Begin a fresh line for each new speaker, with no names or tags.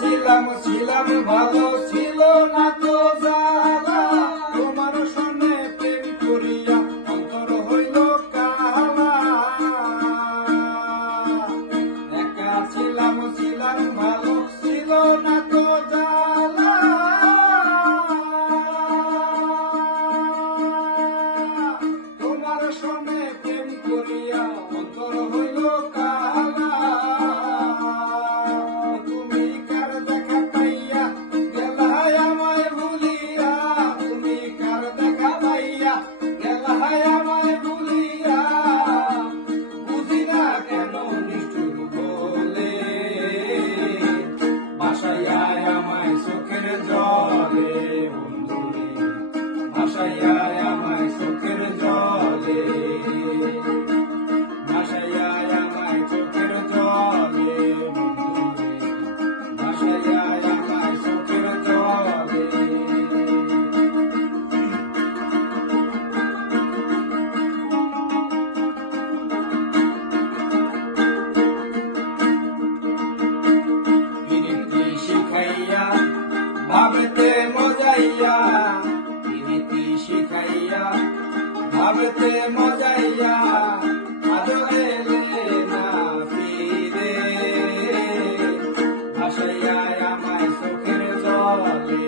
ছিলাম ছিলাম ভালো ছিল না তো। ভাসাইয়ায় আমায় চোখের জলে ভাসাইয়ায় আমায় চোখের জলে ভাসাইয়ায় আমায় চোখের জলে শিখাইয়া ভাবতে ভাবতে মজাইয়া আজো গেলে না ফিরে। ভাসাইয়া আমায় চোখের জলে